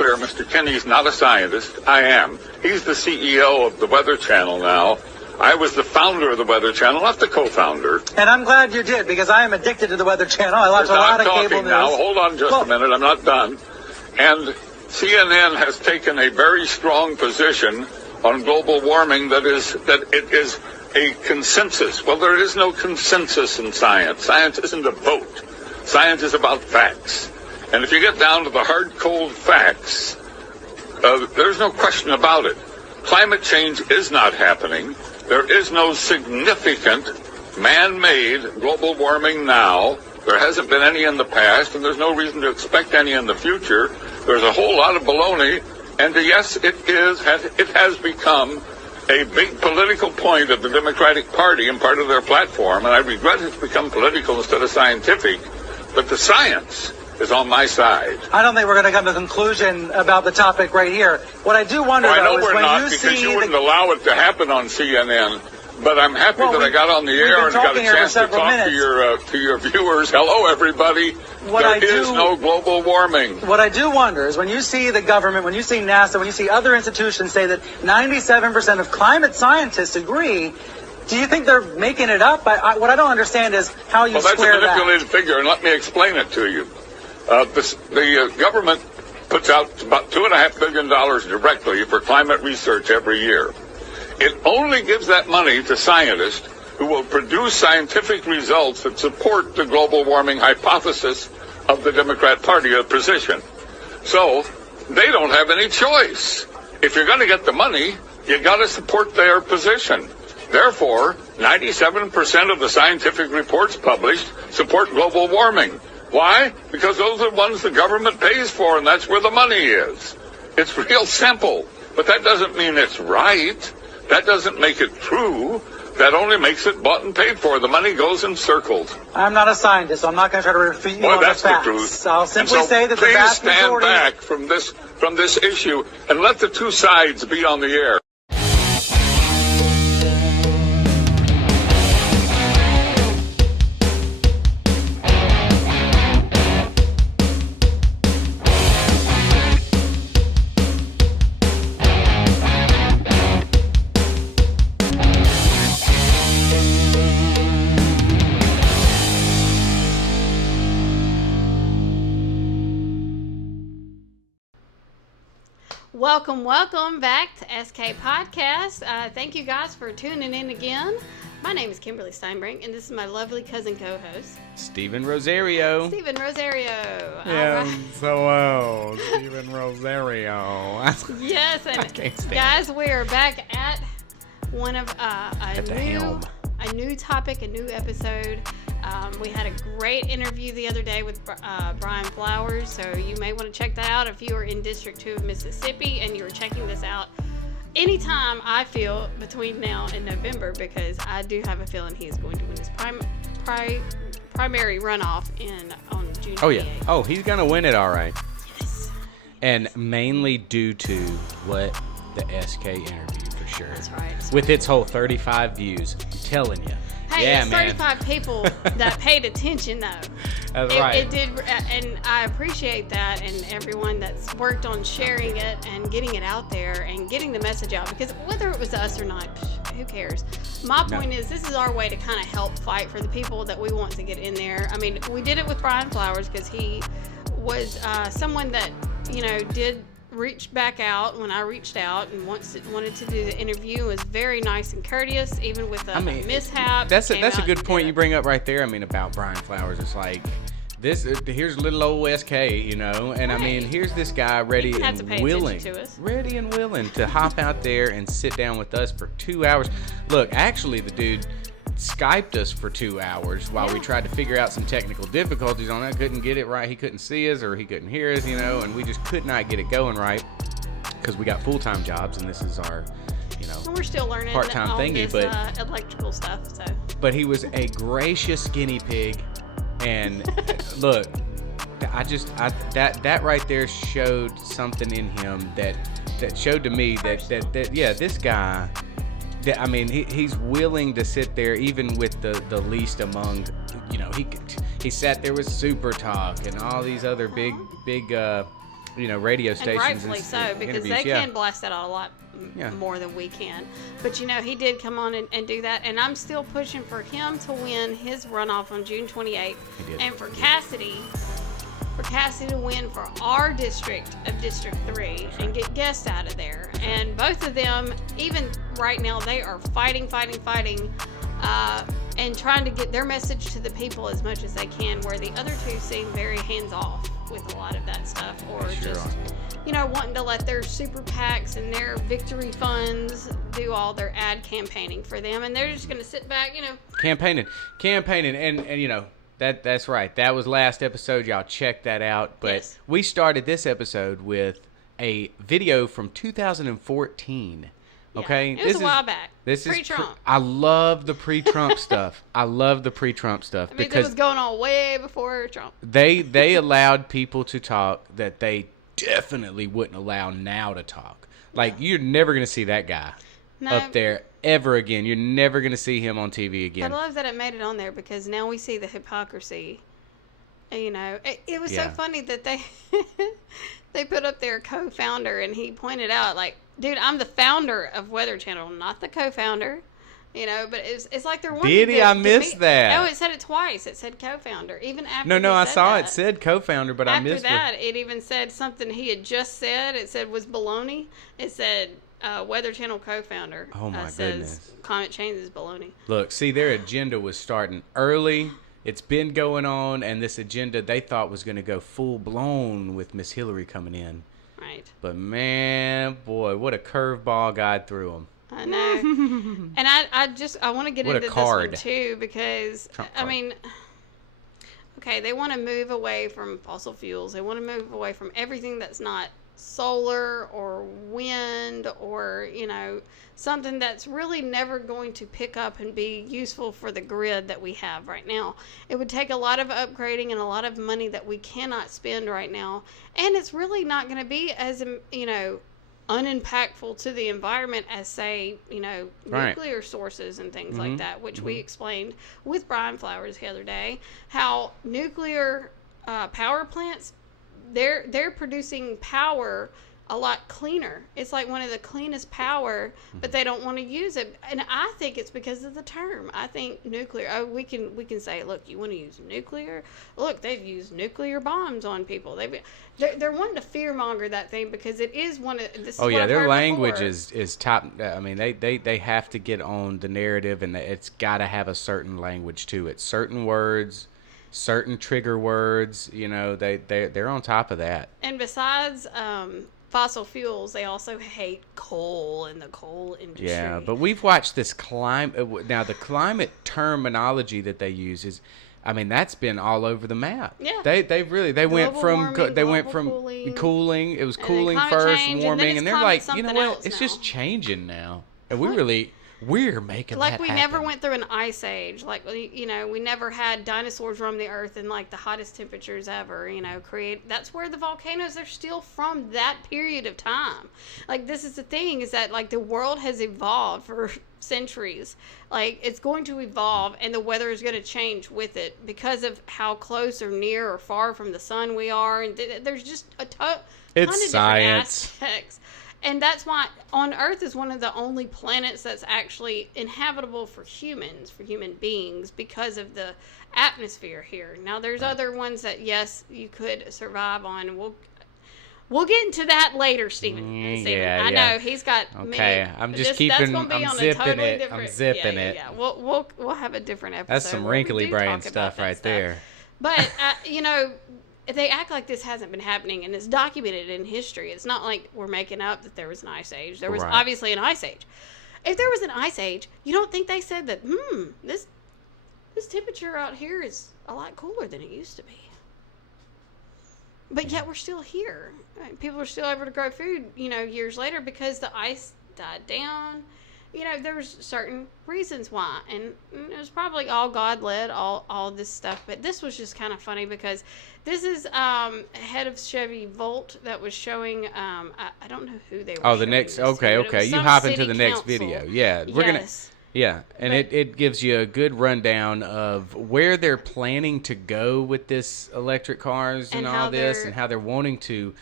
clear, Mr. Kenny's not a scientist. I am. He's the CEO of the Weather Channel now. I was the founder of the Weather Channel, not the co-founder. And I'm glad you did, because I am addicted to the Weather Channel. I watch a lot of cable news. Now, hold on just a minute. I'm not done. And CNN has taken a very strong position on global warming that it is a consensus. Well, there is no consensus in science. Science isn't a vote. Science is about facts. And if you get down to the hard, cold facts, there's no question about it. Climate change is not happening. There is no significant man-made global warming now. There hasn't been any in the past, and there's no reason to expect any in the future. There's a whole lot of baloney, and yes, it has become a big political point of the Democratic Party and part of their platform, and I regret it's become political instead of scientific, but the science is on my side. I don't think we're going to come to a conclusion about the topic right here. What I do wonder, though, is when you see... because you wouldn't allow it to happen on CNN. But I'm happy that I got on the air and got a chance to talk to your viewers. Hello, everybody. There is no global warming. What I do wonder is when you see the government, when you see NASA, when you see other institutions say that 97% of climate scientists agree, do you think they're making it up? What I don't understand is how you square that. Well, that's a manipulated figure, and let me explain it to you. The government puts out about $2.5 billion directly for climate research every year. It only gives that money to scientists who will produce scientific results that support the global warming hypothesis of the Democrat Party position. So they don't have any choice. If you're going to get the money, you got to support their position. Therefore, 97% of the scientific reports published support global warming. Why? Because those are the ones the government pays for, and that's where the money is. It's real simple, but that doesn't mean it's right. That doesn't make it true. That only makes it bought and paid for. The money goes in circles. I'm not a scientist, so I'm not going to try to refute you on the facts. That's the truth. I'll simply say that the vast majority... Please stand back from this issue and let the two sides be on the air. Welcome back to SK Podcast. Thank you guys for tuning in again. My name is Kimberly Steinbrink, and this is my lovely cousin co-host, Stephen Rosario. Yeah, hello, Stephen Rosario. Yes, and guys, we are back at one of a new topic, a new episode. We had a great interview the other day with Brian Flowers, so you may want to check that out if you are in District 2 of Mississippi and you are checking this out anytime, I feel, between now and November, because I do have a feeling he is going to win his primary runoff on June 28th. Oh, yeah. Oh, he's going to win it all right. Yes. And mainly due to what the SK interview, for sure. That's right. With its whole 35 views. I'm telling you. Hey, yeah, it's 35 people that paid attention, though. That's right. It did, and I appreciate that, and everyone that's worked on sharing it and getting it out there and getting the message out, because whether it was us or not, who cares? My point is, this is our way to kind of help fight for the people that we want to get in there. I mean, we did it with Brian Flowers because he was someone that, did reach back out when I reached out and wanted to do the interview. It was very nice and courteous, even with a mishap. That's a good point you bring up right there. I mean, about Brian Flowers. It's like, here's little old SK, and right. I mean, here's this guy ready and willing to hop out there and sit down with us for 2 hours. Look, actually, the dude Skyped us for 2 hours while we tried to figure out some technical difficulties on it. Couldn't get it right. He couldn't see us or he couldn't hear us, and we just could not get it going right because we got full-time jobs and this is our, and we're still learning part-time thingy, but electrical stuff. So, but he was a gracious guinea pig, and look, that right there showed something in him that showed to me that this guy. I mean, he's willing to sit there even with the least among, he sat there with Super Talk and all these other big radio stations. And rightfully so, because they can blast that out a lot more than we can. But, he did come on and do that. And I'm still pushing for him to win his runoff on June 28th. And for Cassidy to win for our district of District 3 and get guests out of there. And both of them, even right now, they are fighting, and trying to get their message to the people as much as they can, where the other two seem very hands-off with a lot of that stuff, or wanting to let their super PACs and their victory funds do all their ad campaigning for them, and they're just going to sit back, campaigning, and that's right. That was last episode. Y'all check that out. But we started this episode with a video from 2014. Okay, it was a while back. This pre-Trump. I love the pre-Trump stuff. Because it was going on way before Trump. They allowed people to talk that they definitely wouldn't allow now to talk. Like, you're never going to see that guy up there ever again. You're never going to see him on TV again. I love that it made it on there, because now we see the hypocrisy. It was so funny that they put up their co-founder, and he pointed out, like, dude, I'm the founder of Weather Channel, not the co-founder. But it's like they're wanting Did he? I missed that. No, it said it twice. It said co-founder. Even after No, I saw it said co-founder, but I missed it. After that, it even said something he had just said. It said was baloney. It said Weather Channel co-founder. Oh, my goodness. Climate change is baloney. Look, see, their agenda was starting early. It's been going on, and this agenda they thought was going to go full-blown with Miss Hillary coming in. Right. But, man, boy, what a curveball God threw him. I know. And I want to get into this one, too, because, okay, they want to move away from fossil fuels. They want to move away from everything that's not solar or wind or, something that's really never going to pick up and be useful for the grid that we have right now. It would take a lot of upgrading and a lot of money that we cannot spend right now. And it's really not going to be as, unimpactful to the environment as, say, nuclear sources and things like that, which we explained with Brian Flowers the other day, how nuclear power plants, they're producing power a lot cleaner. It's like one of the cleanest power, but they don't want to use it. And I think it's because of the term. I think nuclear, we can say, look, you want to use nuclear? Look, they've used nuclear bombs on people. They're wanting to fearmonger that thing, because it is one of this. Their language is top. I mean, they have to get on the narrative, and it's got to have a certain language to it. Certain words, certain trigger words. They're on top of that. And besides fossil fuels, they also hate coal and the coal industry. Yeah, but we've watched this climate. Now, the climate terminology that they use is, that's been all over the map. Yeah, they went from cooling. It was cooling first, warming, and they're like, you know what? It's just changing now, and we're making that happen. Like, we never went through an ice age. Like, we never had dinosaurs roam the earth in, like, the hottest temperatures ever, that's where the volcanoes are still from that period of time. Like, this is the thing, is that, like, the world has evolved for centuries. Like, it's going to evolve, and the weather is going to change with it because of how close or near or far from the sun we are. And there's just a ton of different aspects. And that's why on Earth is one of the only planets that's actually inhabitable for humans, for human beings, because of the atmosphere here. Now, there's other ones that, yes, you could survive on. We'll get into that later, Stephen. Yeah, I know he's got. Okay, I'm just keeping. I'm zipping it. I'm zipping it. Yeah. We'll have a different episode. That's some wrinkly brain stuff right there. But they act like this hasn't been happening, and it's documented in history. It's not like we're making up that there was an ice age. There was obviously an ice age. If there was an ice age, you don't think they said that, this temperature out here is a lot cooler than it used to be. But yet we're still here. People are still able to grow food, years later, because the ice died down. There was certain reasons why, and it was probably all God-led, all this stuff. But this was just kind of funny, because this is head of Chevy Volt that was showing. I don't know who they were. Oh, the next. Okay. You hop into the next video. Yeah, we're Yeah, and it gives you a good rundown of where they're planning to go with this electric cars and all this, and how they're wanting to,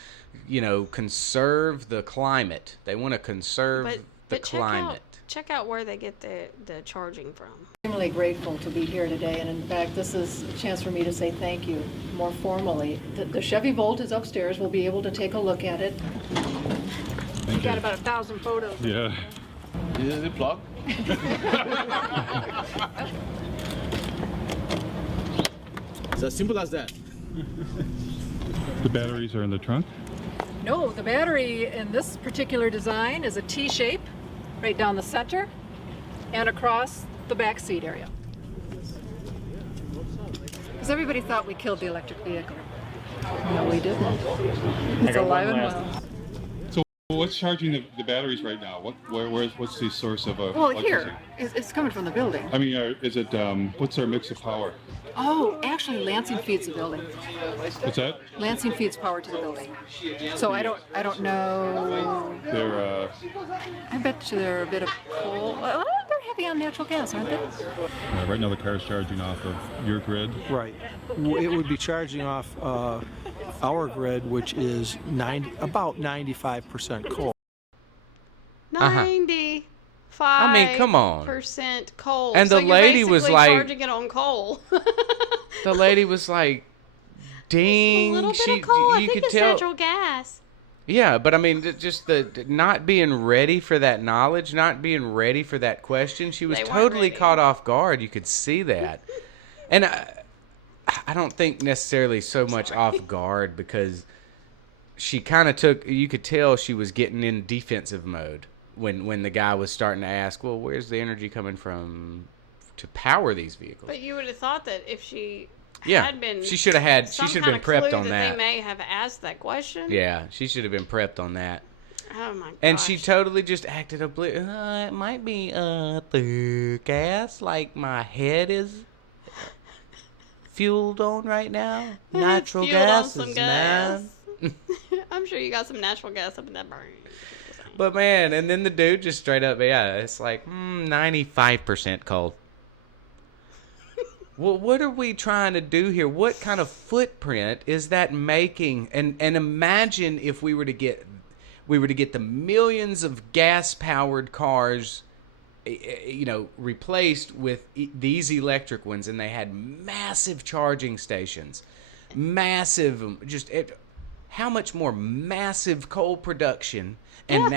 conserve the climate. They want to conserve the climate. Check out where they get the charging from. I'm really grateful to be here today, and in fact, this is a chance for me to say thank you more formally. The Chevy Volt is upstairs. We'll be able to take a look at it. We got about 1,000 photos. Yeah. Is it plugged? It's as simple as that. The batteries are in the trunk? No, the battery in this particular design is a T-shape right down the center and across the back seat area. Because everybody thought we killed the electric vehicle. No, we didn't. It's alive and well. So what's charging the batteries right now? What's the source of Well, electricity? here. It's coming from the building. I mean, is it, what's our mix of power? Oh, actually, Lansing feeds the building. What's that? Lansing feeds power to the building. So I don't know. They're, I bet you they're a bit of coal. Well, they're heavy on natural gas, aren't they? right now the car's charging off of your grid. Right. It would be charging off our grid, which is about 95% coal. 95. I mean, come on. % coal. And the lady was like, charging it on coal. the lady was like, ding. A little bit of coal. I think could it's tell. natural gas. Yeah, but I mean, just the not being ready for that knowledge, not being ready for that question. She was totally caught off guard. You could see that. And I don't think necessarily so much off guard, because she kind of you could tell she was getting in defensive mode when the guy was starting to ask, well, where's the energy coming from to power these vehicles? But you would have thought that if she had been, she should have been prepped on that. They may have asked that question. Yeah, she should have been prepped on that. Oh my gosh. And she totally just acted oblivious. It might be the gas, like my head is fueled on right now. Natural gas is man. I'm sure you got some natural gas up in that burn. But man, and then the dude just straight up, it's like 95% coal. Well, what are we trying to do here? What kind of footprint is that making? And imagine if we were to get the millions of gas-powered cars, replaced with these electric ones, and they had massive charging stations, how much more massive coal production and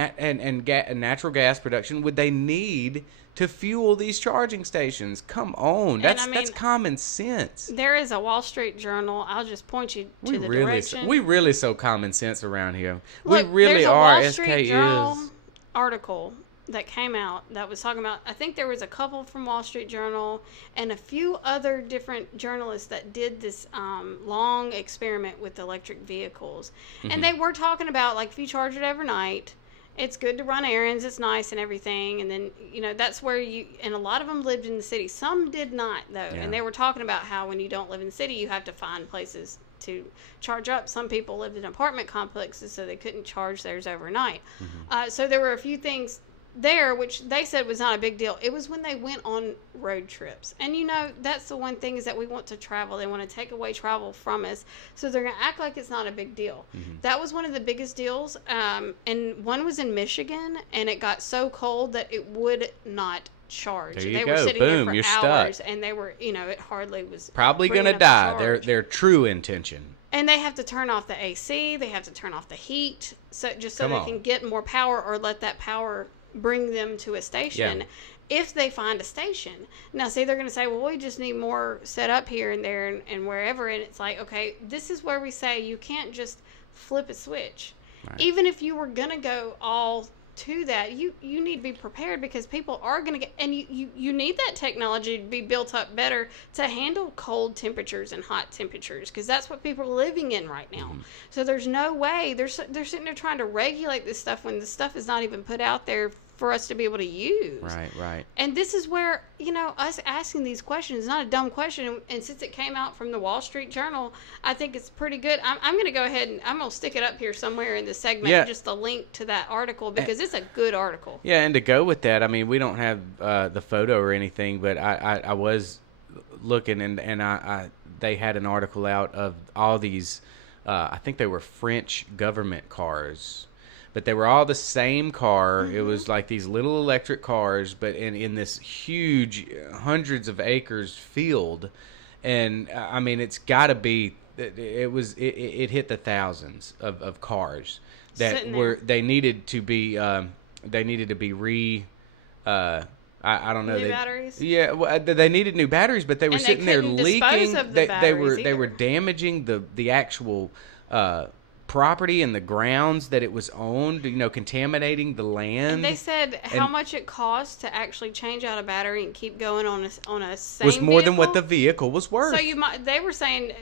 natural gas production would they need to fuel these charging stations? Come on, that's common sense. There is a Wall Street Journal. I'll just point you to the direction. We really so common sense around here. Look, we really there's a are. Wall Street SK Journal is article that came out that was talking about, I think there was a couple from Wall Street Journal and a few other different journalists that did this long experiment with electric vehicles. Mm-hmm. And they were talking about, like, if you charge it overnight, it's good to run errands, it's nice and everything. And then, that's where and a lot of them lived in the city. Some did not, though. Yeah. And they were talking about how when you don't live in the city, you have to find places to charge up. Some people lived in apartment complexes, so they couldn't charge theirs overnight. Mm-hmm. So there were a few things there, which they said was not a big deal. It was when they went on road trips. And that's the one thing, is that we want to travel. They want to take away travel from us. So they're going to act like it's not a big deal. Mm-hmm. That was one of the biggest deals. And one was in Michigan, and it got so cold that it would not charge. There you they go. were sitting Boom, there for you're hours, stuck. And they were, it hardly was probably going to die. Their true intention. And they have to turn off the AC. They have to turn off the heat, so they can get more power, or let that power bring them to a station, if they find a station. Now, see, they're going to say, well, we just need more set up here and there and wherever. And it's like, okay, this is where we say you can't just flip a switch. Right. Even if you were going to go all to that, you need to be prepared, because people are going to get, and you need that technology to be built up better to handle cold temperatures and hot temperatures, because that's what people are living in right now. Mm-hmm. So there's no way they're sitting there trying to regulate this stuff when the stuff is not even put out there for us to be able to use. Right. And this is where, us asking these questions is not a dumb question. And since it came out from the Wall Street Journal, I think it's pretty good. I'm going to go ahead and I'm going to stick it up here somewhere in the segment, just a link to that article, because it's a good article. Yeah, and to go with that, I mean, we don't have the photo or anything, but I was looking, and they had an article out of all these, I think they were French government cars. But they were all the same car. Mm-hmm. It was like these little electric cars, but in this huge, hundreds of acres field. And I mean, it's got to be. It hit the thousands of cars that were. They needed to be. I don't know. New batteries. Yeah, well, they needed new batteries, but they were sitting there leaking. They were damaging the actual. Property and the grounds that it was owned, contaminating the land. And they said how much it costs to actually change out a battery and keep going on a same was more vehicle than what the vehicle was worth. So they were saying,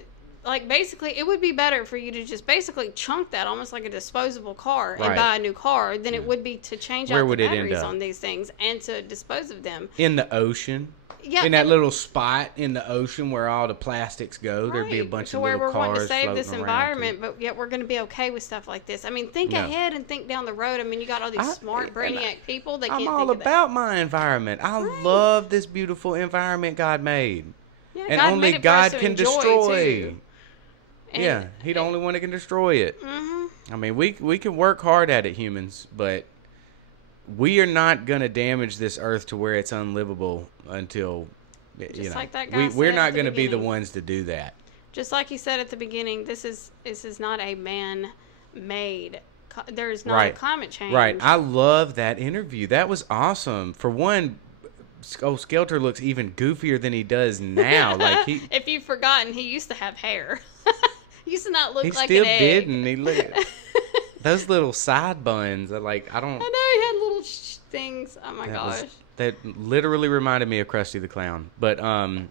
like, basically, it would be better for you to just basically chunk that almost like a disposable car and buy a new car than it would be to change out the batteries on these things and to dispose of them. In the ocean. Yeah, in that little spot in the ocean where all the plastics go, there'd be a bunch of little cars floating around. So we're wanting to save this environment, but yet we're going to be okay with stuff like this. I mean, think ahead and think down the road. I mean, you got all these smart, brainiac people that can't think of that. I'm all about my environment. I love this beautiful environment God made. Yeah, and God only made it God for us to can enjoy, destroy. Too. Yeah, He's the only one that can destroy it. Mm-hmm. I mean, we can work hard at it, humans, but we are not going to damage this earth to where it's unlivable until... Like that guy we're not going to be the ones to do that. Just like he said at the beginning, this is not a man-made. There is not a climate change. Right. I love that interview. That was awesome. For one, Skelter looks even goofier than he does now. If you've forgotten, he used to have hair. He used to not look like an egg. He still didn't. He looked those little side buns. I know he had little things. Oh my gosh. That literally reminded me of Krusty the Clown, but and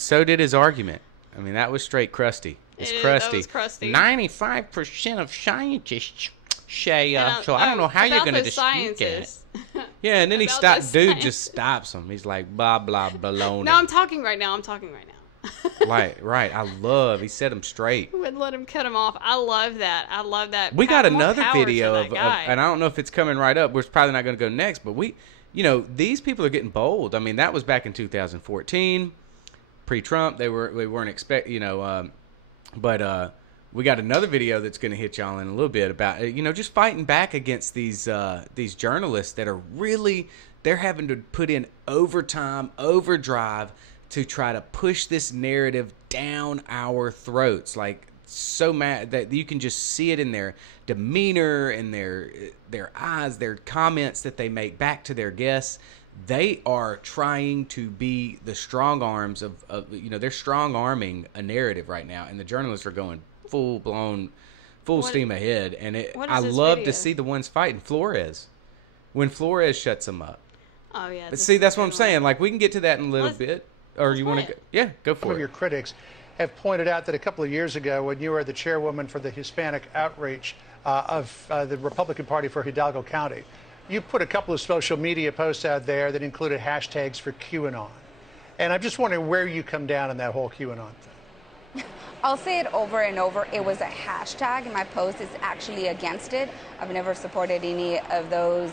so did his argument. I mean, that was straight Krusty. It's Krusty. That was Krusty. 95% of scientists say so. I don't know how you're going to dispute that. Yeah, and then he stops. Dude just stops him. He's like blah blah baloney. No, I'm talking right now. Right. He set him straight. Wouldn't let him cut him off. I love that. We got another video of, and I don't know if it's coming right up. We're probably not going to go next, but these people are getting bold. I mean, that was back in 2014, pre-Trump. They weren't but we got another video that's going to hit y'all in a little bit about just fighting back against these journalists that are they're having to put in overdrive to try to push this narrative down our throats, like so mad that you can just see it in their demeanor and their eyes, their comments that they make back to their guests. They are trying to be the strong arms of they're strong arming a narrative right now, and the journalists are going full steam ahead. And I love to see the ones fighting Flores when Flores shuts them up. Oh yeah. But see, that's what I'm saying. Like, we can get to that in a little bit. Or you want to go? Yeah, go for it. Some of your critics have pointed out that a couple of years ago, when you were the chairwoman for the Hispanic outreach of the Republican Party for Hidalgo County, you put a couple of social media posts out there that included hashtags for QAnon. And I'm just wondering where you come down on that whole QAnon thing. I'll say it over and over. It was a hashtag, and my post is actually against it. I've never supported any of those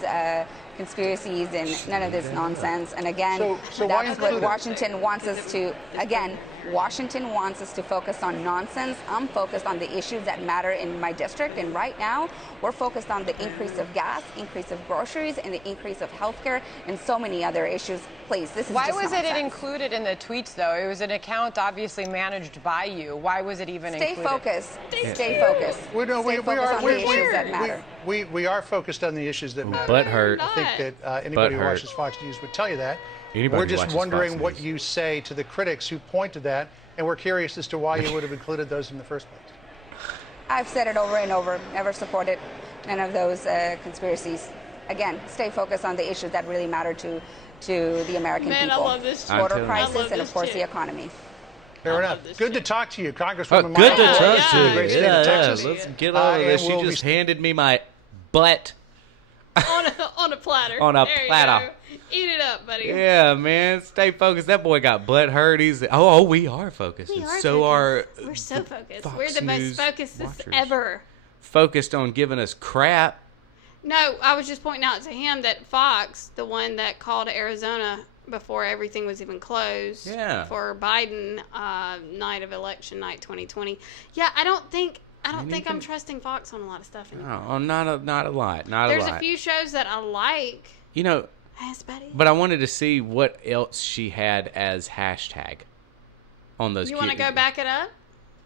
conspiracies and none of this nonsense. And again, so that's what Washington wants us to, Washington wants us to focus on nonsense. I'm focused on the issues that matter in my district. And right now, we're focused on the increase of gas, increase of groceries, and the increase of healthcare, and so many other issues. Please, this is Why just was nonsense. it included in the tweets, though? It was an account obviously managed by you. Why was it even included? Stay focused. Stay focused. We on the issues that matter. We are focused on the issues that matter. Butt hurt. I think that anybody who watches Fox News would tell you that. We're just wondering what you say to the critics who point to that, and we're curious as to why you would have included those in the first place. I've said it over and over. Never supported none of those conspiracies. Again, stay focused on the issues that really matter to the American people. I love this chick. Border crisis and, of course, the economy. Fair enough. Good to talk to you, Congresswoman. Good to talk to you. Great state of Texas. Let's get over this. She just handed me my butt on a platter. On a there platter. You go. Eat it up, buddy. Yeah, man. Stay focused. That boy got butt hurt. We are focused. We are so focused. We're so focused. Fox We're the News most focused watchers. ever. Focused on giving us crap. No, I was just pointing out to him that Fox, the one that called Arizona before everything was even closed for Biden night of election night 2020. Yeah, I don't think I'm trusting Fox on a lot of stuff anymore. Oh, not a lot. There's a few shows that I like. You know, but I wanted to see what else she had as hashtag on those. You want to go back it up?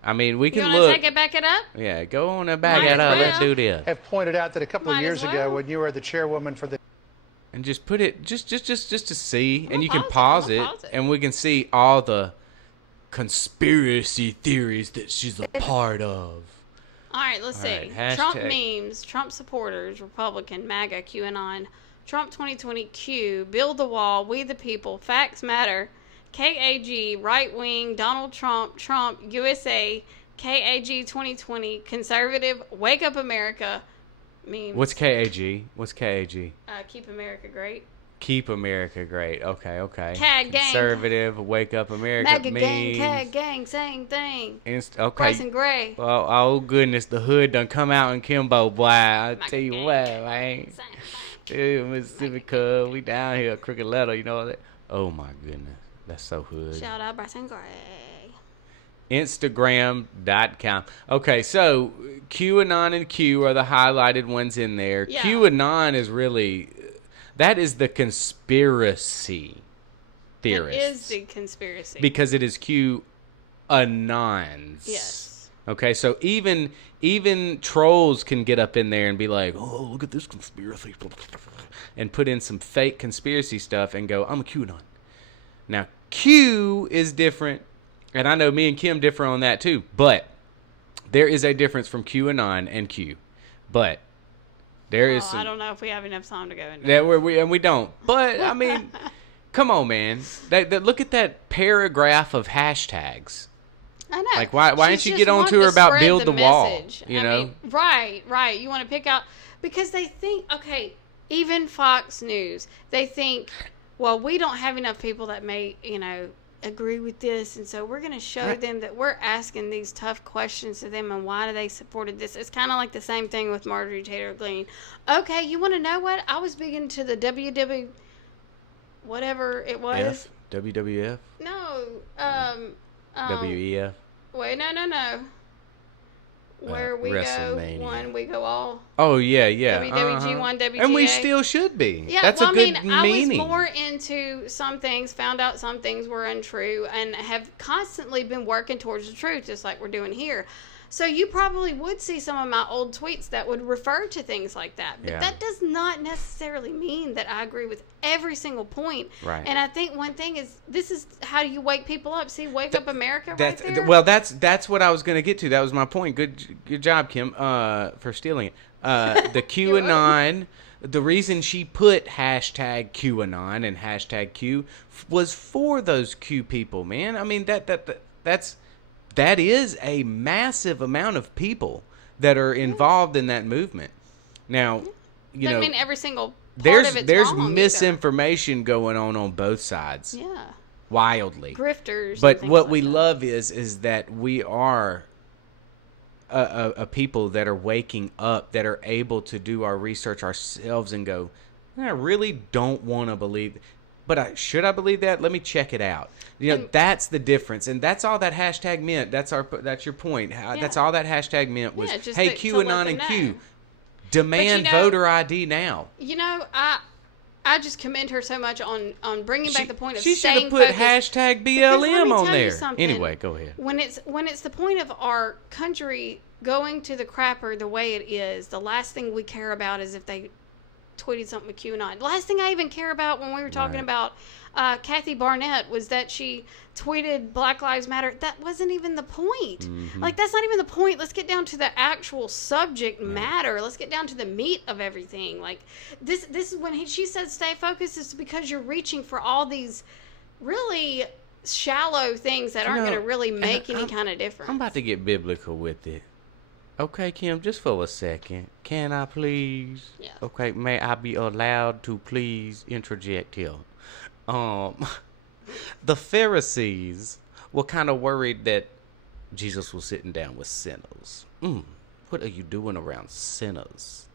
I mean, we can look. You want to back it up? Yeah, go on and back it up. Let's do this. Have pointed out that a couple of years ago, when you were the chairwoman for the, and just put it just to see, and you can pause it, and we can see all the conspiracy theories that she's a part of. All right, let's see. Trump memes, Trump supporters, Republican, MAGA, QAnon, Trump 2020 Q, Build the Wall, We the People, Facts Matter, KAG, Right Wing, Donald Trump, Trump, USA, KAG 2020, Conservative, Wake Up America, memes. What's KAG? Keep America Great. Keep America Great. Okay. CAG gang. Conservative, Wake Up America, MAGA memes. gang, CAG gang, same thing. Okay. Bryson Gray. Well, oh goodness, the hood done come out in Kimbo, boy. I tell you what, man. Dude, Mississippi Cub, we down here at Crooked Letter, you know that? Oh my goodness, that's so hood. Shout out Bryson Gray. Instagram.com. Okay, so QAnon and Q are the highlighted ones in there. Yeah. QAnon is really, that is the conspiracy theorist. It is the conspiracy. Because it is QAnons. Yes. Okay, so even trolls can get up in there and be like, oh, look at this conspiracy, and put in some fake conspiracy stuff and go, I'm a QAnon. Now, Q is different, and I know me and Kim differ on that too, but there is a difference from QAnon and Q. But there is some, I don't know if we have enough time to go into that. We don't. But, I mean, come on, man. Look at that paragraph of hashtags. I know. Like, why didn't you get on to her about build the wall? You know? Right. You want to pick out, because they think, okay, even Fox News, they think, well, we don't have enough people that may, agree with this, and so we're going to show them that we're asking these tough questions to them, and why do they supported this? It's kind of like the same thing with Marjorie Taylor Greene. Okay, you want to know what? I was big into the WW, whatever it was. WWF? No. WEF? Wait, no. Where we go one, we go all. Oh, yeah. WWG1, WGA. And we still should be. Yeah, that's a good meaning. I was more into some things, found out some things were untrue, and have constantly been working towards the truth, just like we're doing here. So you probably would see some of my old tweets that would refer to things like that. But that does not necessarily mean that I agree with every single point. Right. And I think one thing is, this is how you wake people up. See, Wake Up America right there? Well, that's what I was going to get to. That was my point. Good job, Kim, for stealing it. The QAnon, the reason she put hashtag QAnon and hashtag Q was for those Q people, man. I mean, that is a massive amount of people that are involved in that movement. Now, you know, I mean, every single part of it's there's wrong misinformation going on both sides. Yeah. Wildly. Grifters. But what we love is that we are a people that are waking up, that are able to do our research ourselves and go, I really don't want to believe. But should I believe that? Let me check it out. You know, that's the difference, and that's all that hashtag meant. That's your point. That's all that hashtag meant was, hey, QAnon and Q, demand voter ID now. You know, I just commend her so much on bringing back the point of she staying should have put focused. hashtag BLM on there. Anyway, go ahead. When it's the point of our country going to the crapper the way it is, the last thing we care about is if they tweeted something with QAnon. The last thing I even care about when we were talking about Kathy Barnett was that she tweeted Black Lives Matter. That wasn't even the point. Mm-hmm. Like, that's not even the point. Let's get down to the actual subject matter. Let's get down to the meat of everything. Like, this is when she said stay focused, is because you're reaching for all these really shallow things that aren't going to really make any kind of difference. I'm about to get biblical with it. Okay, Kim, just for a second. Can I please? Yeah. Okay, may I be allowed to please interject here? The Pharisees were kind of worried that Jesus was sitting down with sinners. What are you doing around sinners?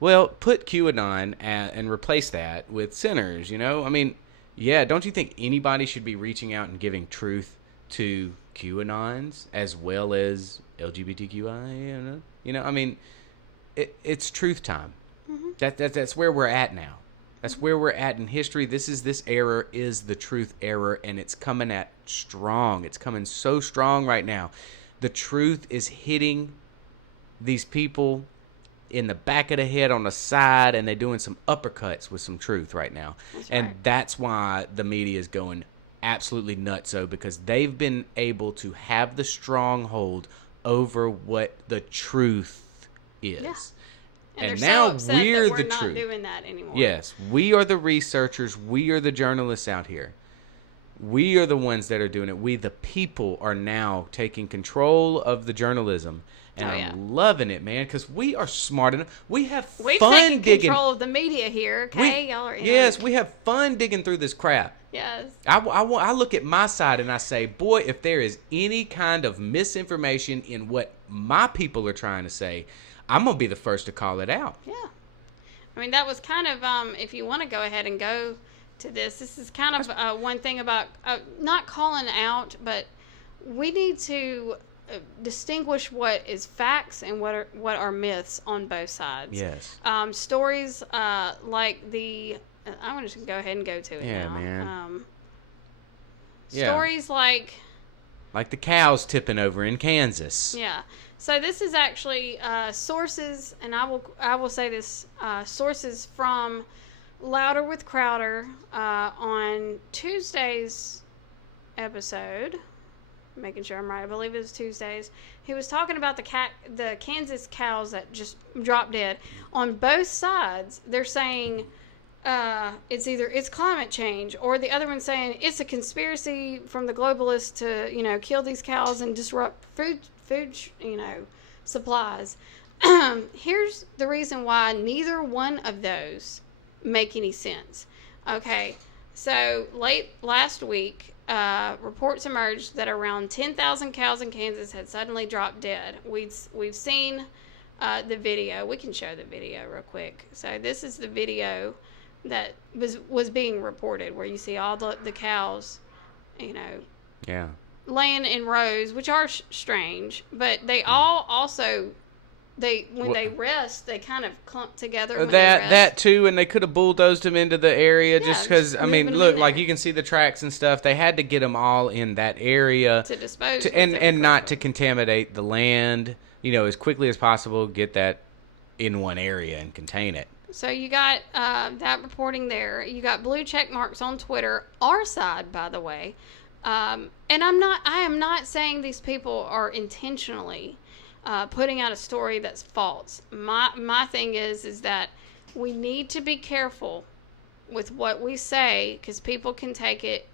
Well, put QAnon and replace that with sinners, you know? I mean, yeah, don't you think anybody should be reaching out and giving truth to QAnons as well as LGBTQI? You know, I mean, it's truth time. That's where we're at now. That's where we're at in history. This era is the truth era, and it's coming at strong. It's coming so strong right now. The truth is hitting these people in the back of the head, on the side, and they're doing some uppercuts with some truth right now. That's why the media is going absolutely nutso, because they've been able to have the stronghold over what the truth is. Yeah. And they're now so upset we're that the we're not truth. doing that anymore. Yes, we are the researchers. We are the journalists out here. We are the ones that are doing it. We, the people, are now taking control of the journalism. And I'm loving it, man, because we are smart enough. We've taken control of the media here, okay? Y'all are we have fun digging through this crap. Yes. I look at my side and I say, boy, if there is any kind of misinformation in what my people are trying to say, I'm going to be the first to call it out. Yeah. I mean, that was kind of, if you want to go ahead and go to this is kind of one thing about not calling out, but we need to distinguish what is facts and what are myths on both sides. Yes. Stories like the I'm going to go ahead and go to it now. Man. Stories like the cows tipping over in Kansas. Yeah. So this is actually sources, and I will say this, sources from Louder with Crowder on Tuesday's episode. Making sure I'm right. I believe it was Tuesdays. He was talking about the Kansas cows that just dropped dead. On both sides, they're saying it's climate change, or the other one's saying it's a conspiracy from the globalists to kill these cows and disrupt food supplies. Here's the reason why neither one of those make any sense. Okay, so late last week, reports emerged that around 10,000 cows in Kansas had suddenly dropped dead. We've seen the video. We can show the video real quick. So this is the video that was being reported, where you see all the cows, Yeah. laying in rows, which are strange, but they all also when they rest, they kind of clump together. When they rest. That too, and they could have bulldozed them into the area just because. I mean, look, like you can see the tracks and stuff. They had to get them all in that area to dispose and not to contaminate the land. As quickly as possible, get that in one area and contain it. So you got that reporting there. You got blue check marks on Twitter. Our side, by the way. And I am not saying these people are intentionally putting out a story that's false. My thing is that we need to be careful with what we say, because people can take it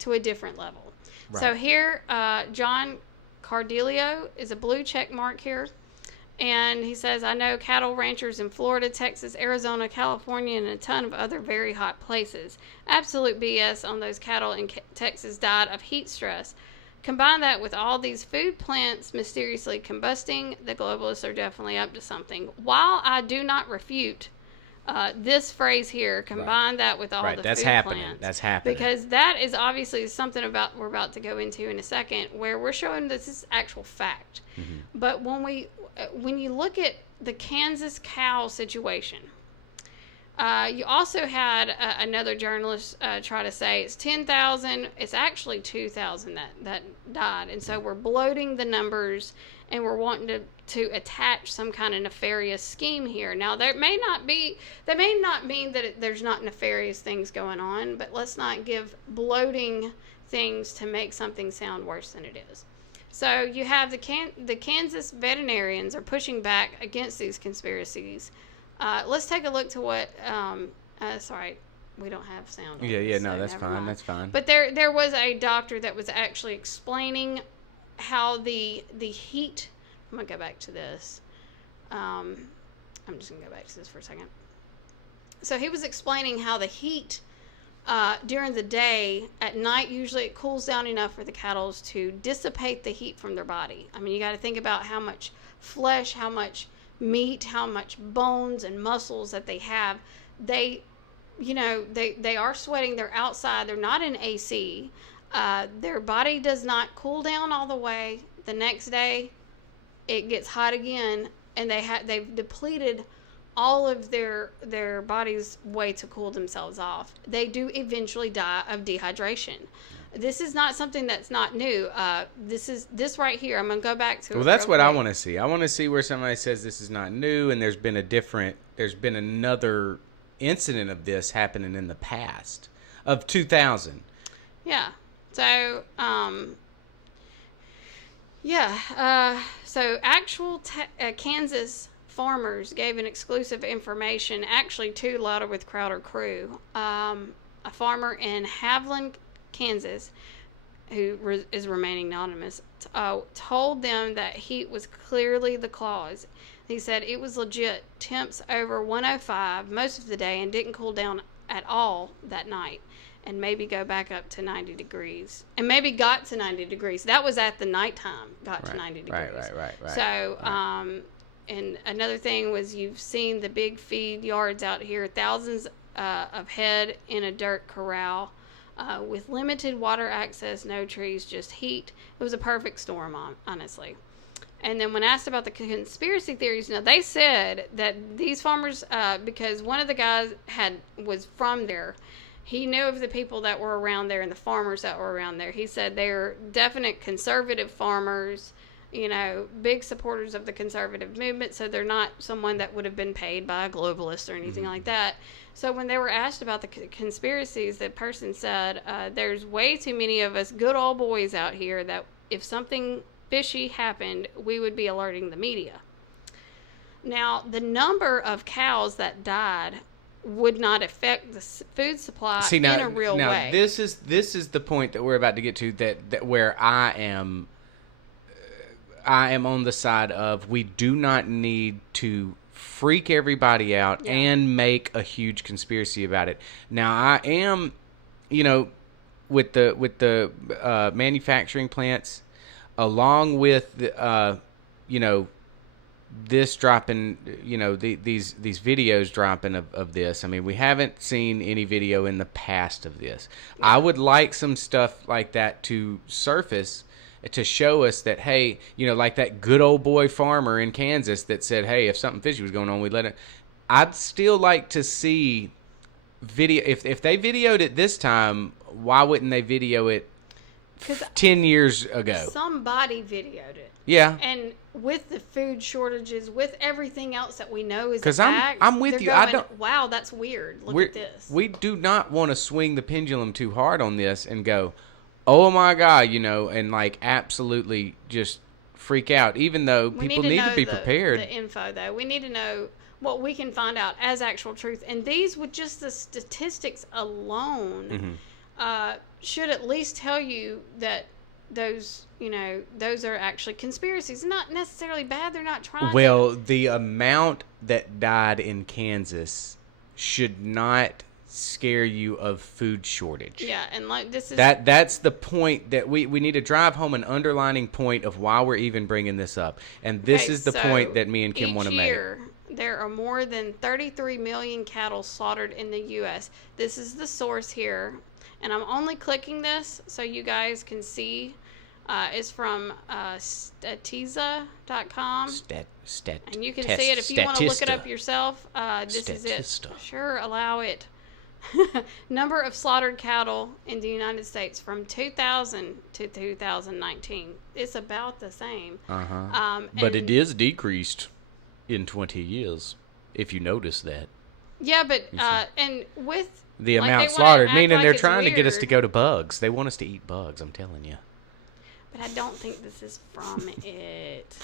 to a different level. Right. So here, John Cardillo is a blue check mark here. And he says, I know cattle ranchers in Florida, Texas, Arizona, California, and a ton of other very hot places. Absolute BS on those cattle in Texas died of heat stress. Combine that with all these food plants mysteriously combusting, the globalists are definitely up to something. While I do not refute this phrase here, combine that with all the food plants. That's happening. Because that is obviously something we're about to go into in a second, where we're showing this is actual fact. Mm-hmm. But when you look at the Kansas cow situation, you also had another journalist try to say it's 10,000. It's actually 2,000 that died. And so we're bloating the numbers, and we're wanting to attach some kind of nefarious scheme here. Now, that may not mean that there's not nefarious things going on, but let's not give bloating things to make something sound worse than it is. So you have the Kansas veterinarians are pushing back against these conspiracies. Let's take a look to what. Sorry, we don't have sound. Yeah, no, that's fine. Mind. That's fine. But there was a doctor that was actually explaining how the heat I'm going to go back to this. I'm just going to go back to this for a second. So he was explaining how the heat during the day, at night, usually it cools down enough for the cattle to dissipate the heat from their body. I mean, you got to think about how much flesh, how much meat, how much bones and muscles that they have. They are sweating. They're outside. They're not in AC. Their body does not cool down all the way. The next day, it gets hot again, and they've depleted all of their body's way to cool themselves off. They do eventually die of dehydration. This is not something that's not new. This right here. I'm gonna go back to. Well, that's what I want to see. I want to see where somebody says this is not new, and there's been another incident of this happening in the past of 2000. Yeah. So, so actual Kansas farmers gave an exclusive information, actually to Louder with Crowder Crew. A farmer in Haviland, Kansas, who is remaining anonymous, told them that heat was clearly the cause. He said it was legit. Temps over 105 most of the day and didn't cool down at all that night, and maybe go back up to 90 degrees. And maybe got to 90 degrees. That was at the nighttime, to 90 degrees. Right. So, and another thing was, you've seen the big feed yards out here, thousands of head in a dirt corral with limited water access, no trees, just heat. It was a perfect storm, honestly. And then when asked about the conspiracy theories, now they said that these farmers, because one of the guys was from there, he knew of the people that were around there and the farmers that were around there. He said they're definite conservative farmers, big supporters of the conservative movement, so they're not someone that would have been paid by a globalist or anything like that. So when they were asked about the conspiracies, the person said, there's way too many of us good old boys out here that if something fishy happened, we would be alerting the media. Now, the number of cows that died would not affect the food supply in a real way. This is the point that we're about to get to, that where I am on the side of, we do not need to freak everybody out and make a huge conspiracy about it. Now, I am, with the manufacturing plants, along with the, this dropping, these videos dropping of this. I mean, we haven't seen any video in the past of this. I would like some stuff like that to surface to show us that, hey, like that good old boy farmer in Kansas that said, hey, if something fishy was going on, we'd let it. I'd still like to see video. If they videoed it this time, why wouldn't they video it 10 years ago? Somebody videoed it. Yeah. And with the food shortages, with everything else that we know is because I'm with you. I don't. Wow, that's weird. Look at this. We do not want to swing the pendulum too hard on this and go, oh my God, and like absolutely just freak out. Even though people need to be prepared. The info, though, we need to know what we can find out as actual truth, and these, with just the statistics alone, should at least tell you that those are actually conspiracies. Not necessarily bad. They're not trying. Well, the amount that died in Kansas should not scare you of food shortage. Yeah, and like this is that's the point that we need to drive home, an underlining point of why we're even bringing this up. And this is the point that me and Kim want to make. There are more than 33 million cattle slaughtered in the U.S. This is the source here, and I'm only clicking this so you guys can see. It's from Statiza.com. And you can see it if you want to look it up yourself. This is it. Sure, allow it. Number of slaughtered cattle in the United States from 2000 to 2019. It's about the same. But it is decreased in 20 years, if you notice that. Yeah, but and with the amount slaughtered, meaning they're trying to get us to go to bugs. They want us to eat bugs, I'm telling you. But I don't think this is from it.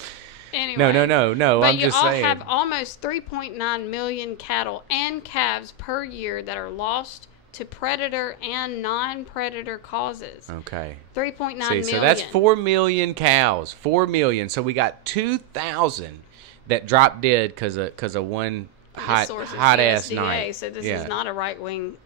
Anyway, no. But I'm just saying. You all have almost 3.9 million cattle and calves per year that are lost to predator and non-predator causes. Okay. 3.9 million. So that's 4 million cows. 4 million. So we got 2,000 that dropped dead because of one hot ass night. So this is not a right-wing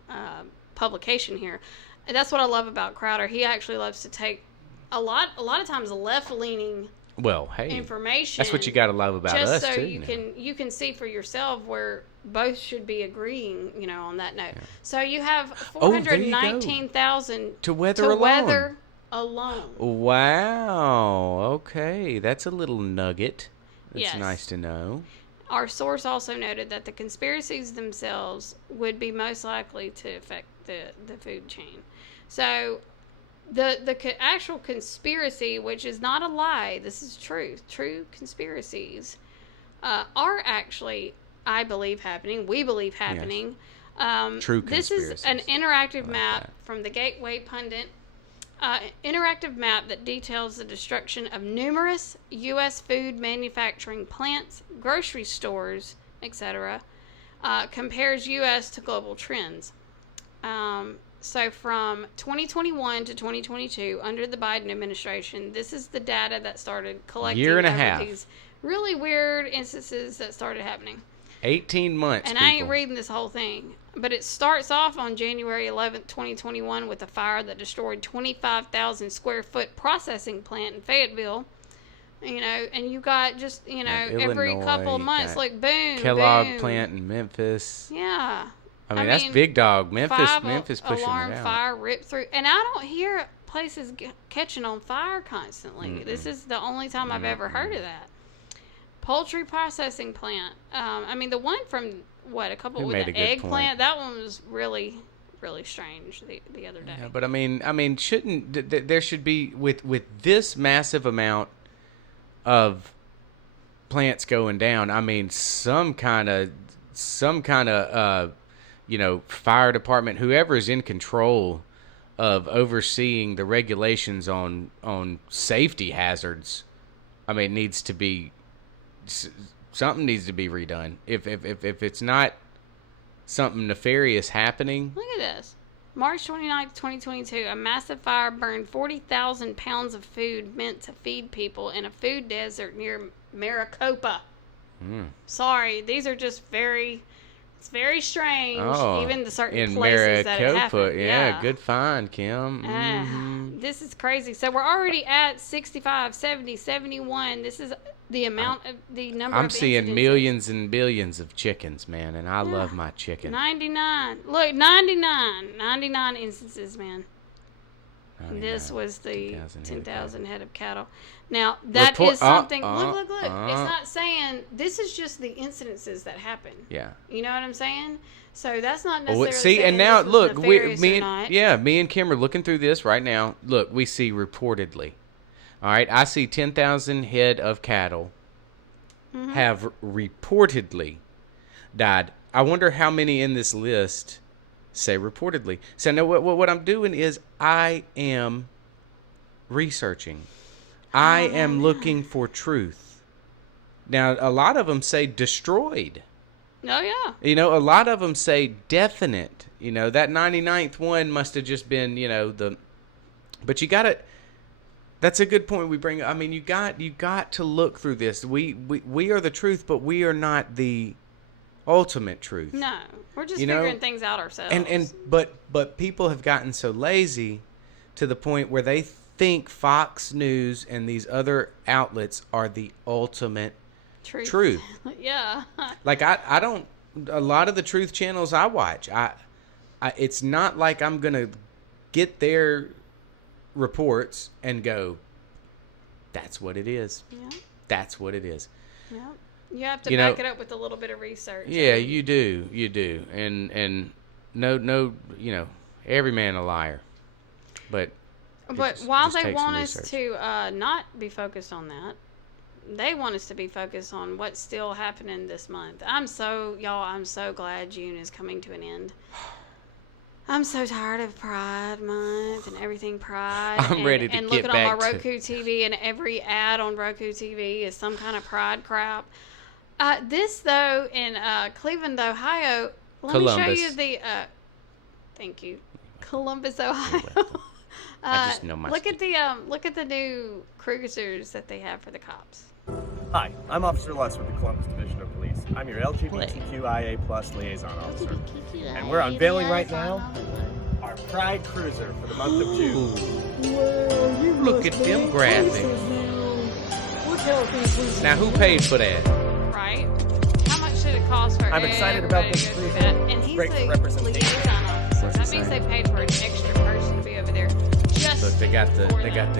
publication here. And that's what I love about Crowder. He actually loves to take a lot of times left-leaning information. That's what you got to love about us just so too. you can see for yourself where both should be agreeing, on that note. Yeah. So you have 419,000 to weather alone. Wow. Okay, that's a little nugget. That's nice to know. Our source also noted that the conspiracies themselves would be most likely to affect the food chain. So the actual conspiracy, which is not a lie, this is truth. True conspiracies are actually, I believe, happening. We believe happening. Yes. True conspiracies. This is an interactive map from the Gateway Pundit. Interactive map that details the destruction of numerous U.S. food manufacturing plants, grocery stores, etc. Compares U.S. to global trends. So from 2021 to 2022, under the Biden administration, this is the data that started collecting year and a half. These really weird instances that started happening. 18 months, and I ain't reading this whole thing, but it starts off on January 11th, 2021 with a fire that destroyed 25,000 square foot processing plant in Fayetteville. And you got just, every Illinois, couple of months, like boom, Kellogg boom. plant in Memphis. Yeah. I mean, that's big dog. Memphis pushing alarm it out. Fire ripped through. And I don't hear places catching on fire constantly. Mm-mm. This is the only time I've ever heard of that. Poultry processing plant. The one from a couple with the eggplant. That one was really, really strange the other day. Yeah, but shouldn't there should be with this massive amount of plants going down? I mean, some kind of fire department, whoever is in control of overseeing the regulations on safety hazards. I mean, something needs to be redone. If it's not something nefarious happening. Look at this. March 29th, 2022, a massive fire burned 40,000 pounds of food meant to feed people in a food desert near Maricopa. Sorry, these are just it's very strange, even the certain places that it happened. Yeah, good find, Kim. This is crazy. So we're already at 65, 70, 71. This is the amount of the number I'm of seeing incidences. Millions and billions of chickens, man, and I love my chicken. 99. Look, 99 instances, man. 99. This was the 10,000 head of cattle. Now, that is something. Look. It's not saying, this is just the incidences that happen. Yeah. You know what I'm saying? So that's not necessarily see, saying and now, this look, me and Kim are looking through this right now. Look, we see reportedly. All right, I see 10,000 head of cattle have reportedly died. I wonder how many in this list say reportedly. So now what I'm doing is I am researching. I am looking for truth. Now, a lot of them say destroyed. Oh, yeah. A lot of them say definite. That 99th one must have just been, but you got to. That's a good point we bring. I mean, you got to look through this. We are the truth, but we are not the ultimate truth. No, we're just figuring things out ourselves. But people have gotten so lazy to the point where they think Fox News and these other outlets are the ultimate truth. Yeah. Like I don't. A lot of the truth channels I watch, it's not like I'm gonna get their reports and go, that's what it is. Yeah. That's what it is. Yeah. You have to back it up with a little bit of research. Yeah, you do. And no, every man a liar. But while they want us to not be focused on that, they want us to be focused on what's still happening this month. I'm so glad June is coming to an end. I'm so tired of Pride Month and everything Pride. I'm ready to get back to... And looking on my Roku TV, and every ad on Roku TV is some kind of Pride crap. This, though, in Cleveland, Ohio, let me show you the... Thank you. Columbus, Ohio. I just know my look at the new cruisers that they have for the cops. Hi, I'm Officer Lutz with the Columbus Division of Police. I'm your LGBTQIA+ liaison officer. And we're unveiling right now our Pride Cruiser for the month of June. Whoa, you look at them graphics. Now, who paid for that? Right? How much should it cost for I'm excited about this cruiser. And he's great a representation. liaison officer. That means they paid for an extra person to be over there. Just Look, they got the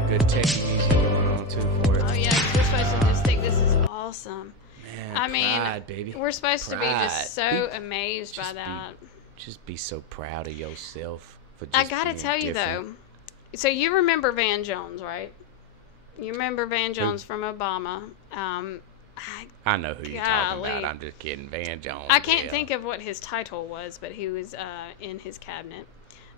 good techie music going on too for it. Oh yeah, we're supposed to just think this is awesome. Man, I mean, pride, baby. we're supposed to be just so Be- amazed by that. Just be so proud of yourself for just I gotta being tell you different. though, so you remember Van Jones, right? You remember Van Jones from Obama. I know who you're talking golly. about. I'm just kidding. Van Jones. I can't yeah. think of what his title was, but he was in his cabinet.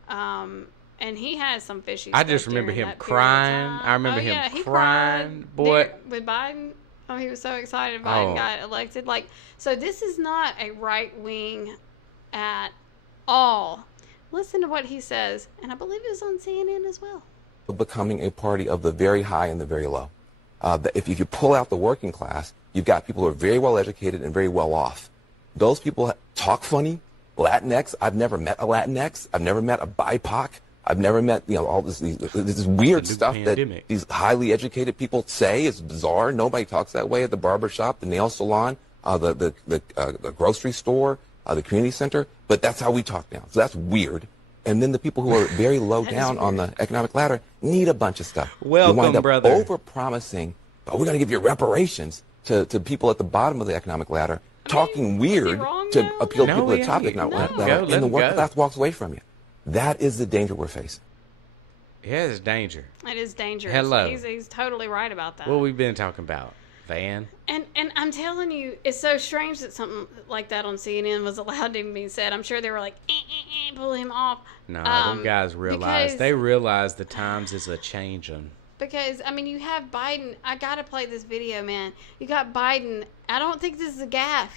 And he has some fishy I stuff just remember during him that period of crying. time. I remember Oh, him yeah, he crying. cried Boy. with Biden. Oh, he was so excited Biden Oh. got elected. Like, so this is not a right wing at all. Listen to what he says, and I believe it was on CNN as well. Becoming a party of the very high and the very low. If you pull out the working class, you've got people who are very well educated and very well off. Those people talk funny. Latinx, I've never met a Latinx. I've never met a BIPOC. I've never met, all this weird stuff pandemic. that these highly educated people say is bizarre. Nobody talks that way at the barber shop, the nail salon, the grocery store, the community center. But that's how we talk now. So that's weird. And then the people who are very low down on the economic ladder need a bunch of stuff. Welcome, you wind up brother. over-promising, we're going to give you reparations to people at the bottom of the economic ladder, talking weird to appeal to people at the top of the economic ladder, and the working class walks away from you. That is the danger we're facing. Yeah, it's danger. It is dangerous. Hello. He's totally right about that. What we've been talking about, Van. And I'm telling you, it's so strange that something like that on CNN was allowed to be said. I'm sure they were like, pull him off. No, them guys realize. They realize the times is a changing. Because, I mean, you have Biden. I got to play this video, man. You got Biden. I don't think this is a gaffe.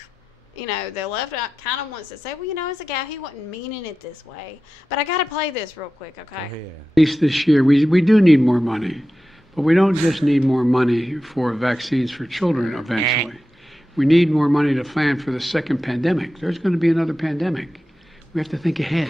The left kind of wants to say, well, it's a gaffe. He wasn't meaning it this way. But I got to play this real quick, okay? Go ahead. At least this year, we do need more money. But we don't just need more money for vaccines for children eventually. We need more money to plan for the second pandemic. There's going to be another pandemic. We have to think ahead.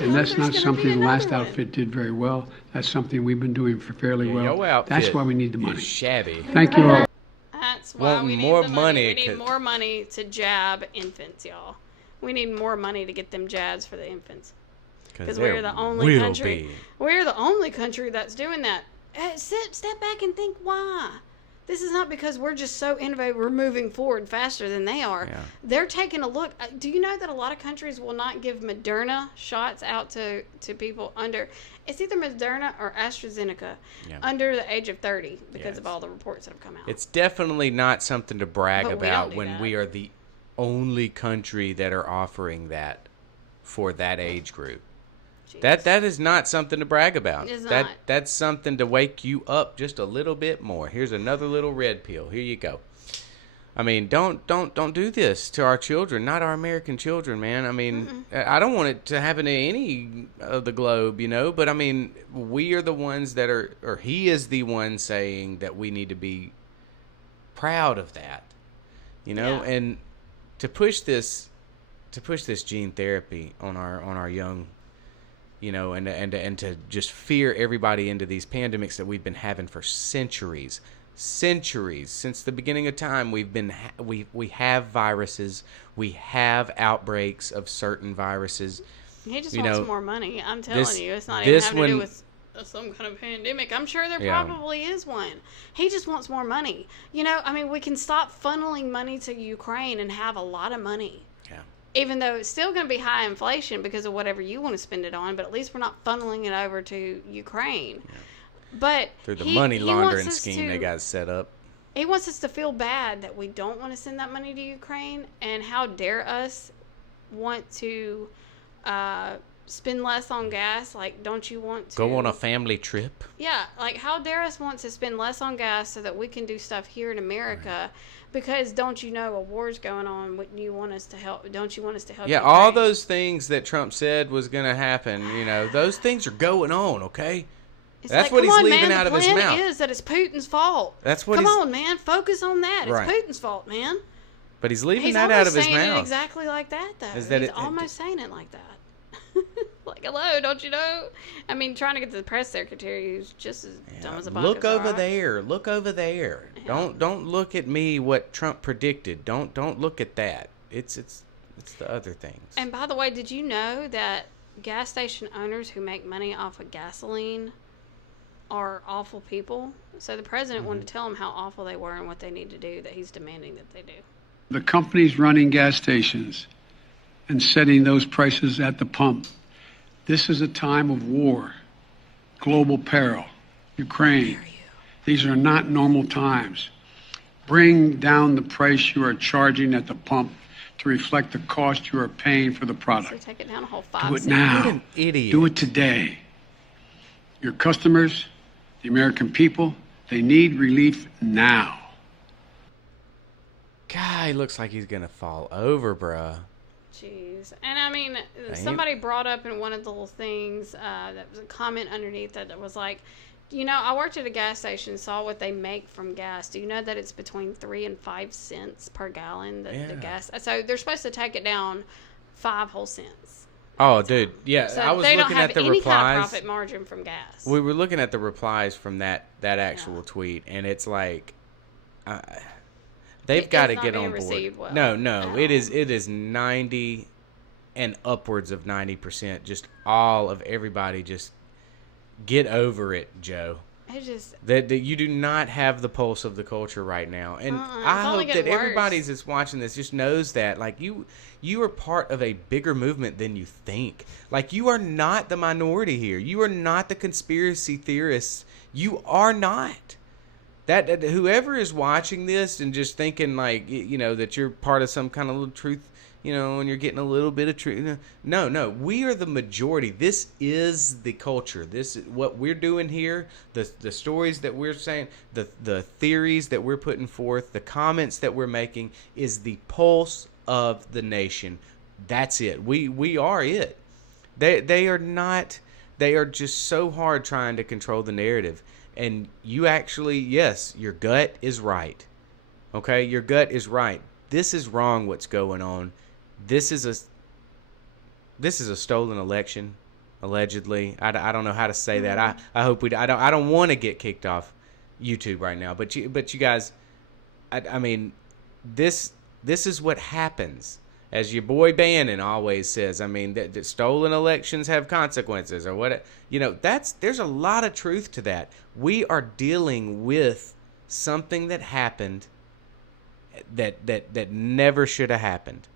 And that's not something the last outfit did very well. That's something we've been doing fairly well. Your outfit That's why we need the money. is shabby. Thank you all. That's why Want we need more the money, We need 'cause- more money to jab infants, y'all. We need more money to get them jabs for the infants. Because we're the only country. We're the only country that's doing that. Step back and think why. This is not because we're just so innovative. We're moving forward faster than they are. Yeah. They're taking a look. Do you know that a lot of countries will not give Moderna shots out to people under, it's either Moderna or AstraZeneca, under the age of 30 because of all the reports that have come out. It's definitely not something to brag But we about don't do when that. we are the only country that are offering that for that age group. That is not something to brag about. It is not. That's something to wake you up just a little bit more. Here's another little red pill. Here you go. I mean, don't do this to our children, not our American children, man. I mean, I don't want it to happen to any of the globe, but I mean, we are the ones that are, or he is the one saying that we need to be proud of that, and to push this gene therapy on our young, and to just fear everybody into these pandemics that we've been having for centuries since the beginning of time. We have viruses, we have outbreaks of certain viruses. He just wants more money. I'm telling you, it's not even having to do with some kind of pandemic. I'm sure there probably is one. He just wants more money. I mean, we can stop funneling money to Ukraine and have a lot of money. Even though it's still going to be high inflation because of whatever you want to spend it on, but at least we're not funneling it over to Ukraine. But through the money laundering scheme they got set up. He wants us to feel bad that we don't want to send that money to Ukraine, and how dare us want to spend less on gas? Like, don't you want to go on a family trip? Yeah, like, how dare us want to spend less on gas so that we can do stuff here in America? Because don't you know a war's going on? Wouldn't you want us to help? Don't you want us to help? Yeah, Ukraine? all those things that Trump said was going to happen, those things are going on, okay? That's what he's leaving out of his mouth. The plan is that it's Putin's fault. That's what Come on, man. Focus on that. Right. It's Putin's fault, man. But he's leaving that out of his mouth. He's almost saying it exactly like that, though. He's almost saying it like that. Like, hello, don't you know? I mean, trying to get the press secretary who's just as dumb as a box of Look over rocks. there. Look over there. Yeah. Don't look at me what Trump predicted. Don't look at that. It's the other things. And by the way, did you know that gas station owners who make money off of gasoline are awful people? So the president wanted to tell them how awful they were and what they need to do, that he's demanding that they do. The companies running gas stations and setting those prices at the pump. This is a time of war, global peril, Ukraine. These are not normal times. Bring down the price you are charging at the pump to reflect the cost you are paying for the product. So take it down a whole 5 Do it cents. now. What an idiot. Do it today. Your customers, the American people, they need relief now. Guy looks like he's going to fall over, bruh. Jeez. And I mean, somebody brought up in one of the little things, that was a comment underneath that was like, I worked at a gas station, saw what they make from gas. Do you know that it's between 3 and 5 cents per gallon, the gas? So they're supposed to take it down 5 whole cents. Oh, dude. Yeah, So I was they looking don't have at the any replies. kind of profit margin from gas. We were looking at the replies from that actual tweet, and it's like, they've got to get on board. Well. No, it is 90 and upwards of 90%. Just all of everybody just get over it, Joe. It just that you do not have the pulse of the culture right now, and I hope that everybody that's watching this just knows that, like, you are part of a bigger movement than you think. Like, you are not the minority here. You are not the conspiracy theorists. You are not. That whoever is watching this and just thinking like that you're part of some kind of little truth, and you're getting a little bit of truth. No, we are the majority. This is the culture. This is what we're doing here. The stories that we're saying, the theories that we're putting forth, the comments that we're making is the pulse of the nation. That's it. We are it. They are not. They are just so hard trying to control the narrative. And you actually, yes, your gut is right. Okay, your gut is right. This is wrong. What's going on? This is a stolen election, allegedly. I don't know how to say that. I hope I don't want to get kicked off YouTube right now. But you guys, I mean, this is what happens. As your boy Bannon always says, I mean, that stolen elections have consequences, or what? There's a lot of truth to that. We are dealing with something that happened that never should have happened,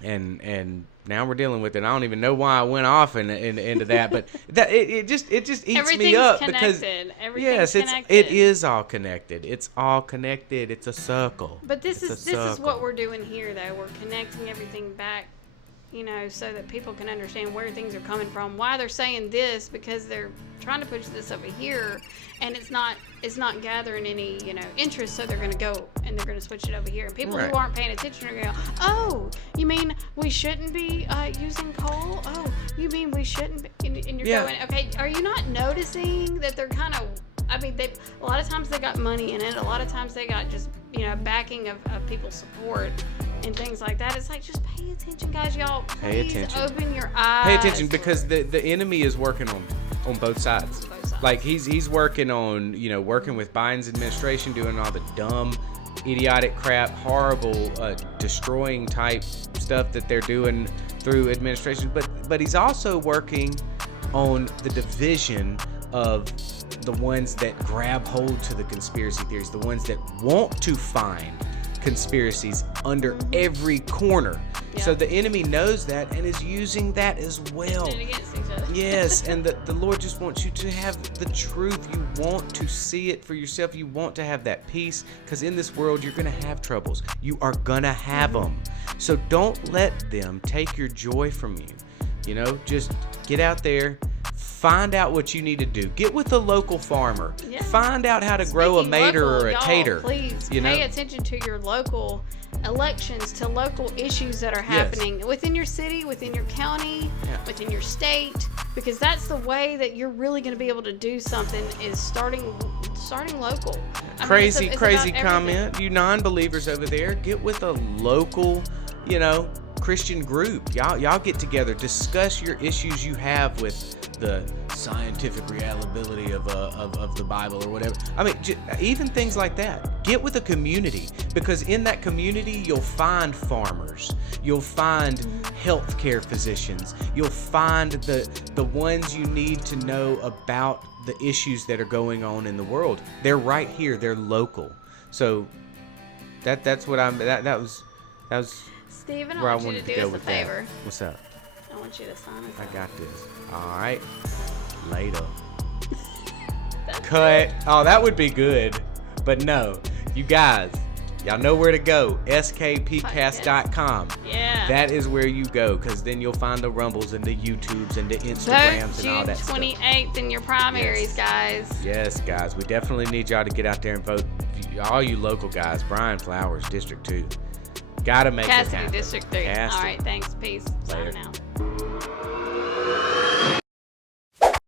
and now we're dealing with it. I don't even know why I went off into that, but it just eats me up because it is all connected. It's all connected. It's a circle. But this is what we're doing here, though. We're connecting everything back, so that people can understand where things are coming from, why they're saying this, because they're trying to push this over here, and it's not gathering any interest, so they're going to go and they're going to switch it over here, and people who aren't paying attention are going to go, oh, you mean we shouldn't be using coal? Oh, you mean we shouldn't be? And you're going, okay, are you not noticing that they're kind of, I mean, a lot of times they got money in it, a lot of times they got just backing of people's support and things like that. It's like, just pay attention, guys. Y'all, please open your eyes. Pay attention, because the enemy is working on both sides. Like, he's working on, working with Biden's administration, doing all the dumb, idiotic crap, horrible, destroying type stuff that they're doing through administration. But he's also working on the division of the ones that grab hold to the conspiracy theories, the ones that want to find conspiracies under every corner. Yeah. So the enemy knows that and is using that as well. Yes, and the Lord just wants you to have the truth. You want to see it for yourself. You want to have that peace, because in this world you're going to have troubles. You are going to have them. So don't let them take your joy from you. You know, just get out there. Find out what you need to do. Get with a local farmer. Yeah. Find out how to grow a mater or a tater. Please pay attention to your local elections, to local issues that are happening within your city, within your county, within your state, because that's the way that you're really going to be able to do something, is starting local. Crazy comment. You non-believers over there, get with a local, Christian group. Y'all get together, discuss your issues you have with the scientific reliability of the Bible or whatever. I mean, even things like that. Get with a community, because in that community you'll find farmers, you'll find healthcare physicians, you'll find the ones you need to know about the issues that are going on in the world. They're right here. They're local. So that's what that was Stephen, I want you to do us a favor. That. What's up? I want you to sign us. I got this. All right. Later. Cut. Oh, that would be good. But no. You guys, y'all know where to go. skpcast.com. Yeah. That is where you go, because then you'll find the Rumbles and the YouTubes and the Instagrams and all that stuff. June 28th in your primaries, guys. Yes, guys. We definitely need y'all to get out there and vote. All you local guys. Brian Flowers, District 2. Gotta make it happen. Cassidy, District 3. Cassidy. All right, thanks. Peace. Later. Signing out.